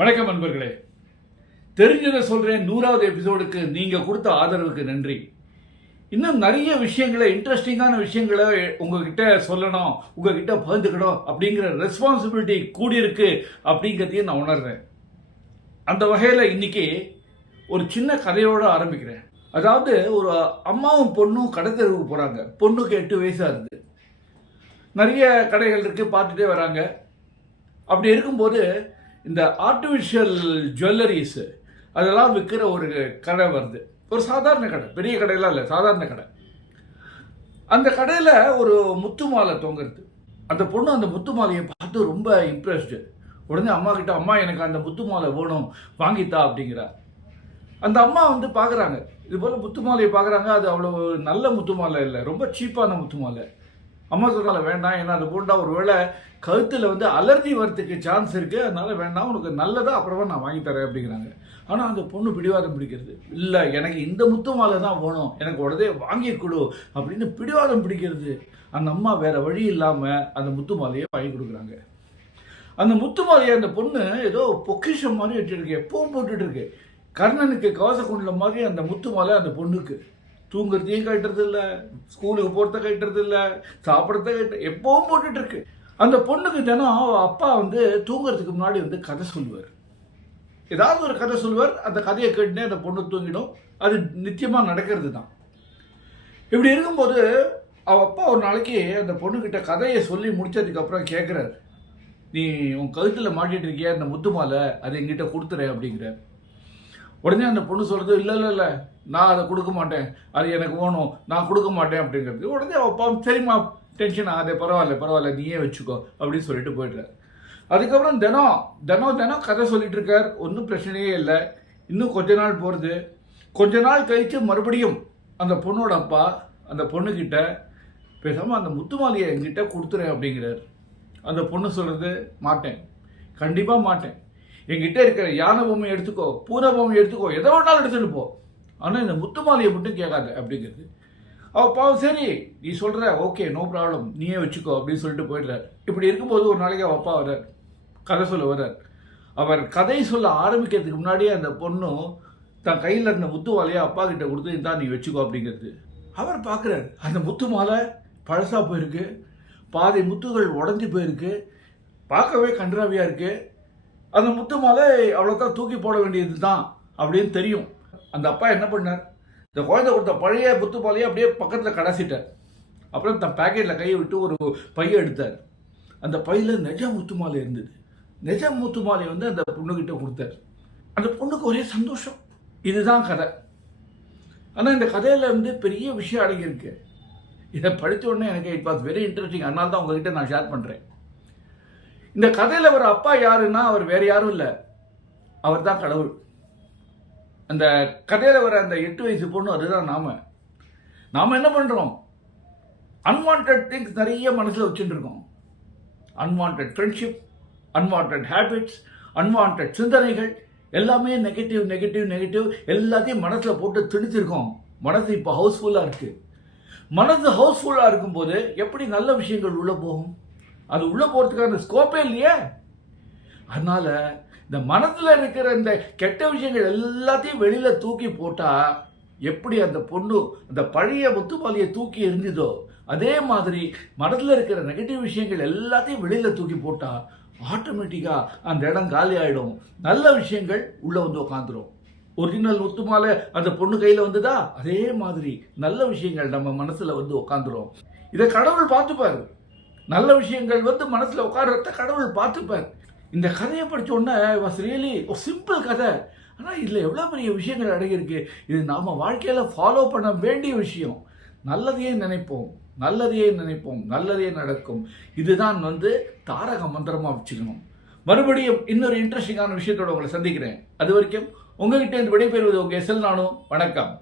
வணக்கம் நண்பர்களே. தெரிஞ்சதை சொல்றேன் 100வது எபிசோடுக்கு நீங்க கொடுத்த ஆதரவுக்கு நன்றி. இன்னும் நிறைய விஷயங்களை, இன்ட்ரெஸ்டிங்கான விஷயங்களை உங்ககிட்ட சொல்லணும், உங்ககிட்ட பகிர்ந்துக்கணும் அப்படிங்கிற ரெஸ்பான்சிபிலிட்டி கூடியிருக்கு அப்படிங்கிறதையும் நான் உணர்றேன். அந்த வகையில் இன்னைக்கு ஒரு சின்ன கதையோடு ஆரம்பிக்கிறேன். அதாவது ஒரு அம்மாவும் பொண்ணும் கடை தெருவுக்கு போகிறாங்க. பொண்ணுக்கு 8 வயசு ஆகுது. நிறைய கடைகள் இருக்கு, பார்த்துட்டே வராங்க. அப்படி இருக்கும்போது இந்த ஆர்டிஃபிஷியல் ஜுவல்லரிஸ் அதெல்லாம் விற்கிற ஒரு கடை வருது. ஒரு சாதாரண கடை, பெரிய கடையெல்லாம் இல்லை, சாதாரண கடை. அந்த கடையில் ஒரு முத்து மாலை தொங்குறது. அந்த பொண்ணு அந்த முத்து மாலையை பார்த்து ரொம்ப இம்ப்ரெஸ்டு. உடனே அம்மா கிட்ட, அம்மா எனக்கு அந்த முத்து மாலை வேணும், வாங்கித்தா அப்படிங்கிறா. அந்த அம்மா பார்க்குறாங்க, இது போல் முத்து மாலையை பார்க்குறாங்க. அது அவ்வளோ நல்ல முத்து மாலை இல்லை, ரொம்ப சீப்பான முத்து மாலை. அம்மா சொல்கிறாங்க வேண்டாம், ஏன்னா அது போண்டா ஒரு வேளை கழுத்தில் அலர்ஜி வரத்துக்கு சான்ஸ் இருக்குது, அதனால வேண்டாம், உனக்கு நல்லதாக அப்புறமா நான் வாங்கி தரேன் அப்படிங்கிறாங்க. ஆனால் அந்த பொண்ணு பிடிவாதம் பிடிக்கிறது. இல்லை, எனக்கு இந்த முத்து மாலை தான் வேணும், எனக்கு உடனே வாங்கி கொடு அப்படின்னு பிடிவாதம் பிடிக்கிறது. அந்த அம்மா வேற வழி இல்லாமல் அந்த முத்து மாலையை வாங்கி கொடுக்குறாங்க. அந்த முத்து மாலையை அந்த பொண்ணு ஏதோ பொக்கிஷம் மாதிரி வச்சுருக்கு, எப்பவும் போட்டுட்டு இருக்கு. கர்ணனுக்கு கவச குண்டலம் மாதிரி அந்த முத்து மாலை அந்த பொண்ணுக்கு. தூங்குறதையும் கட்டுறது இல்லை, ஸ்கூலுக்கு போகிறத கட்டுறது இல்லை, சாப்பிட்றத எப்பவும் போட்டுட்டு இருக்கு. அந்த பொண்ணுக்கு தினம் அப்பா தூங்குறதுக்கு முன்னாடி கதை சொல்லுவார். ஏதாவது ஒரு கதை சொல்லுவார். அந்த கதையை கேட்டுனே அந்த பொண்ணு தூங்கிடும். அது நிச்சயமாக நடக்கிறது தான். இப்படி இருக்கும்போது அவள் அப்பா ஒரு நாளைக்கு அந்த பொண்ணுக்கிட்ட கதையை சொல்லி முடிச்சதுக்கப்புறம் கேட்குறாரு, நீ உன் கழுத்தில் மாட்டிகிட்டு இருக்கிய அந்த முத்து மாலை, அதை எங்கிட்ட கொடுத்துறேன் அப்படிங்கிற. உடனே அந்த பொண்ணு சொல்கிறது, இல்லை இல்லை இல்லை, நான் அதை கொடுக்க மாட்டேன், அது எனக்கு வேணும், நான் கொடுக்க மாட்டேன் அப்படிங்கிறது. உடனே அவள் அப்பா, சரிம்மா டென்ஷன் ஆகாதே, பரவாயில்ல நீயே வச்சுக்கோ அப்படின்னு சொல்லிட்டு போய்ட்றாரு. அதுக்கப்புறம் தினம் கதை சொல்லிட்டு இருக்கார். ஒன்றும் பிரச்சனையே இல்லை. இன்னும் கொஞ்ச நாள் போகிறது. கொஞ்ச நாள் கழித்து மறுபடியும் அந்த பொண்ணோட அப்பா அந்த பொண்ணுக்கிட்ட, பேசாமல் அந்த முத்து மாலையை என்கிட்ட கொடுத்துறேன் அப்படிங்கிறார். அந்த பொண்ணு சொல்கிறது, மாட்டேன், கண்டிப்பாக மாட்டேன், என்கிட்ட இருக்கிற யானை பொம்மை எடுத்துக்கோ, பூனை பொம்மை எடுத்துக்கோ, எதை வேணாலும் எடுத்துகிட்டு போ, ஆனால் இந்த முத்து மாலையை மட்டும் கேட்காத அப்படிங்கிறது. அவள் பாவம், சரி நீ சொல்கிற, ஓகே நோ ப்ராப்ளம், நீயே வச்சுக்கோ அப்படின்னு சொல்லிட்டு போயிடுறார். இப்படி இருக்கும்போது ஒரு நாளைக்கு அவள் அப்பா வர்றார், கதை சொல்ல வர்றார். அவர் கதை சொல்ல ஆரம்பிக்கிறதுக்கு முன்னாடியே அந்த பொண்ணு தன் கையில் இருந்த முத்து மாலையை அப்பா கிட்ட கொடுத்து, இதான் நீ வச்சுக்கோ அப்படிங்கிறது. அவர் பார்க்குறாரு, அந்த முத்து மாலை பழசாக போயிருக்கு, பாதி முத்துகள் உடஞ்சி போயிருக்கு, பார்க்கவே கன்றாவியாக இருக்குது. அந்த முத்து மாலை அவ்வளோதான் தூக்கி போட வேண்டியது தான் அப்படின்னு தெரியும். அந்த அப்பா என்ன பண்ணார், இந்த குழந்தை கொடுத்த பழைய முத்து மாலையை அப்படியே பக்கத்தில் கடைசிட்டார். அப்புறம் தன் பேக்கெட்டில் கையை விட்டு ஒரு பையை எடுத்தார். அந்த பையில் நெஜ முத்து மாலை இருந்தது. நெஜ முத்து மாலை அந்த பொண்ணுக்கிட்ட கொடுத்தார். அந்த பொண்ணுக்கு ஒரே சந்தோஷம். இதுதான் கதை. ஆனால் இந்த கதையில் பெரிய விஷயம் அடங்கியிருக்கு. இதை படித்த உடனே எனக்கு இட் வாஸ் வெரி இன்ட்ரெஸ்டிங். அதனால தான் உங்ககிட்ட நான் ஷேர் பண்ணுறேன். இந்த கதையில் ஒரு அப்பா யாருன்னா அவர் வேற யாரும் இல்லை, அவர் தான் கடவுள். அந்த கதையில் வர அந்த 8 வயசு பொண்ணு, அதுதான் நாம என்ன பண்ணுறோம், அன்வான்ட் திங்ஸ் நிறைய மனசில் வச்சுட்டு இருக்கோம். Unwanted friendship, unwanted habits, unwanted சிந்தனைகள், எல்லாமே நெகட்டிவ் எல்லாத்தையும் மனசில் போட்டு திணிச்சிருக்கோம். மனசு இப்போ ஹவுஸ்ஃபுல்லாக இருக்குது. மனசு ஹவுஸ்ஃபுல்லாக இருக்கும்போது எப்படி நல்ல விஷயங்கள் உள்ளே போகும்? அது உள்ளே போகிறதுக்கான ஸ்கோப்பே இல்லையே. அதனால் இந்த மனசில் இருக்கிற இந்த கெட்ட விஷயங்கள் எல்லாத்தையும் வெளியில் தூக்கி போட்டால் எப்படி அந்த பொண்ணு அந்த பழைய முத்து மாலையை தூக்கி எரிஞ்சுதோ, அதே மாதிரி மனசில் இருக்கிற நெகட்டிவ் விஷயங்கள் எல்லாத்தையும் வெளியில் தூக்கி போட்டால் ஆட்டோமேட்டிக்காக அந்த இடம் காலி ஆகிடும். நல்ல விஷயங்கள் உள்ளே உட்காந்துரும். ஒரிஜினல் முத்து மாலை அந்த பொண்ணு கையில் வந்ததா, அதே மாதிரி நல்ல விஷயங்கள் நம்ம மனசில் உட்காந்துரும். இதை கடவுள் பார்த்துப்பாரு. நல்ல விஷயங்கள் மனசில் உட்கார்றத கடவுள் பார்த்துப்பார். இந்த கதையை படித்த உடனே வாஸ் ரியலி ஒரு சிம்பிள் கதை. ஆனால் இதில் எவ்வளோ பெரிய விஷயங்கள் அடங்கியிருக்கு. இது நாம் வாழ்க்கையில் ஃபாலோ பண்ண வேண்டிய விஷயம். நல்லதையே நினைப்போம், நல்லதே நடக்கும். இதுதான் தாரக மந்திரமாக வச்சுக்கணும். மறுபடியும் இன்னொரு இன்ட்ரெஸ்டிங்கான விஷயத்தோட உங்களை சந்திக்கிறேன். அது வரைக்கும் உங்ககிட்ட விடைபெறுவது உங்கள் SL நானும். வணக்கம்.